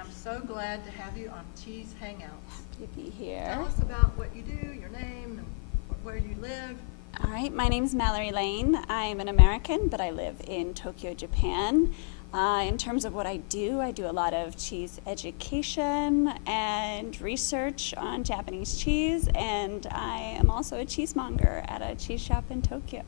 I'm so glad to have you on Cheese Hangouts. Happy to be here. Tell us about what you do, your name, and where you live. All right, my name's Malory Lane. I'm an American, but I live in Tokyo, Japan. In terms of what I do a lot of cheese education and research on Japanese cheese, and I am also a cheesemonger at a cheese shop in Tokyo.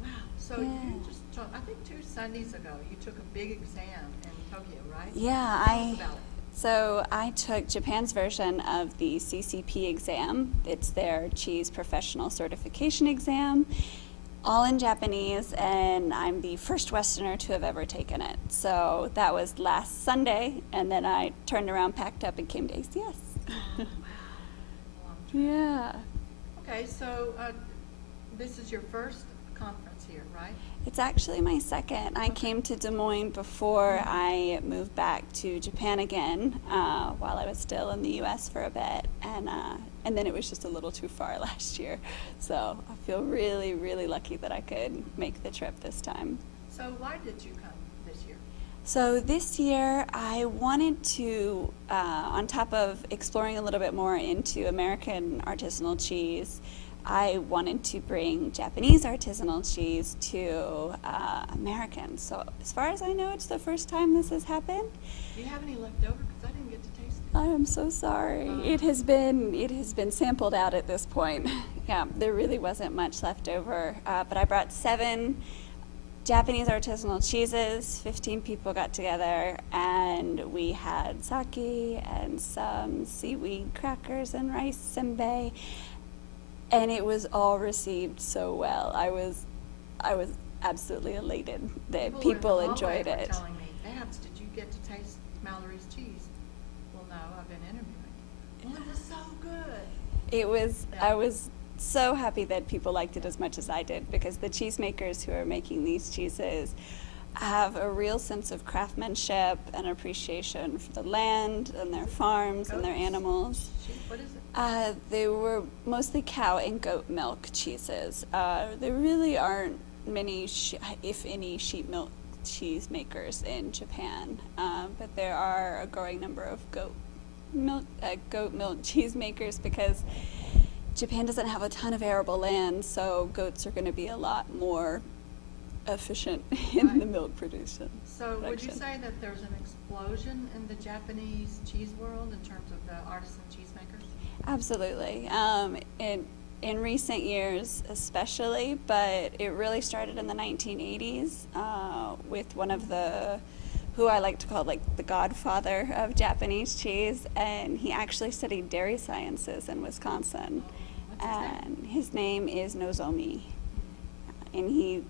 Wow. So Yeah. you just took, I think 2 Sundays ago, you took a big exam in Tokyo, right? Yeah, Tell us about it. So I took Japan's version of the CCP exam. It's their cheese professional certification exam, all in Japanese, and I'm the first Westerner to have ever taken it. So that was last Sunday, and then I turned around, packed up, and came to ACS. Oh, wow. Long trip. Yeah. Okay, so this is your first conference here, right? It's actually my second. I came to Des Moines before I moved back to Japan again, while I was still in the U.S. for a bit, and then it was just a little too far last year. So I feel really, really lucky that I could make the trip this time. So why did you come this year? So this year I wanted to, on top of exploring a little bit more into American artisanal cheese, I wanted to bring Japanese artisanal cheese to Americans. So as far as I know, it's the first time this has happened. Do you have any left over? Because I didn't get to taste it. I am so sorry. It has been sampled out at this point. Yeah, there really wasn't much left over. But I brought 7 Japanese artisanal cheeses. 15 people got together, and we had sake and some seaweed crackers and rice senbei. And it was all received so well. I was absolutely elated that people in the enjoyed hallway it. were telling me, Babs, did you get to taste Malory's cheese? Well, no, I've been interviewing. Well, it was so good. It was. Yeah. I was so happy that people liked it as much as I did, because the cheesemakers who are making these cheeses have a real sense of craftsmanship and appreciation for the land and their farms and their Goats? What What is it? They were mostly cow and goat milk cheeses. There really aren't many, if any, sheep milk cheese makers in Japan, but there are a growing number of goat milk cheese makers, because Japan doesn't have a ton of arable land, so goats are going to be a lot more efficient in Right. the milk production. So would you production. say that there's an explosion in the Japanese cheese world in terms of the artisan cheesemakers? Absolutely. In recent years especially, but it really started in the 1980s with one of who I like to call like the godfather of Japanese cheese, and he actually studied dairy sciences in Wisconsin. What's his name? And his name is Nozomi. And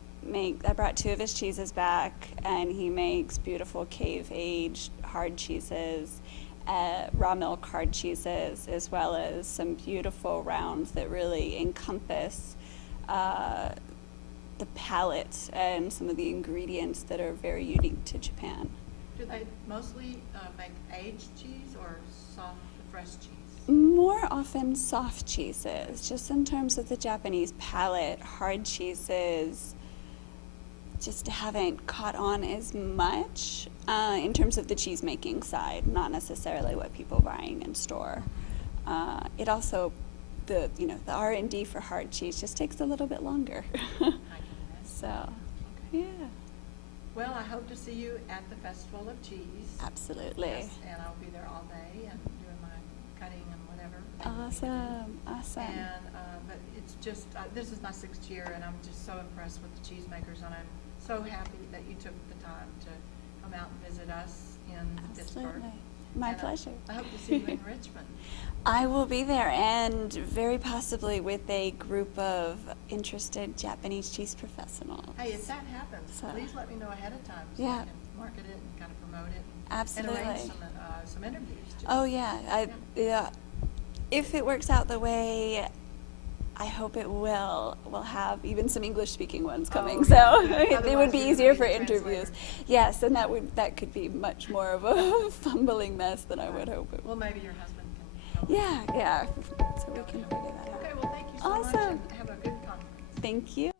I brought 2 of his cheeses back, and he makes beautiful cave-aged hard cheeses, raw milk hard cheeses, as well as some beautiful rounds that really encompass the palate and some of the ingredients that are very unique to Japan. Do they mostly make aged cheese or soft, fresh cheese? More often soft cheeses, just in terms of the Japanese palate. Hard cheeses just haven't caught on as much in terms of the cheese making side, not necessarily what people buying in store. It also, the R&D for hard cheese just takes a little bit longer. I can imagine. So, Okay. yeah, Well, I hope to see you at the Festival of Cheese. absolutely. Yes, and I'll be there all day and doing my cutting and whatever. they need me to do. Awesome. And, but it's just, this is my 6th year, and I'm just so impressed with the cheesemakers, and I'm so happy that you took the time to come out and visit us in Pittsburgh. Absolutely. My And pleasure. I hope to see you in Richmond. I will be there, and very possibly with a group of interested Japanese cheese professionals. Hey, if that happens, So- please let me know ahead of time so Yeah. I can market it and kind of promote it. Absolutely. And arrange some interviews too. Oh yeah, yeah. If it works out the way I hope it will, we'll have even some English-speaking ones coming. Oh, So yeah. it Otherwise would be you're gonna easier be for the interviews. translator. Yes, and that could be much more of a fumbling mess than I would hope it Well, would. maybe your husband can help. Yeah. So we can figure that out. Okay, well, thank you so much, Awesome. and have a good conference. Thank you.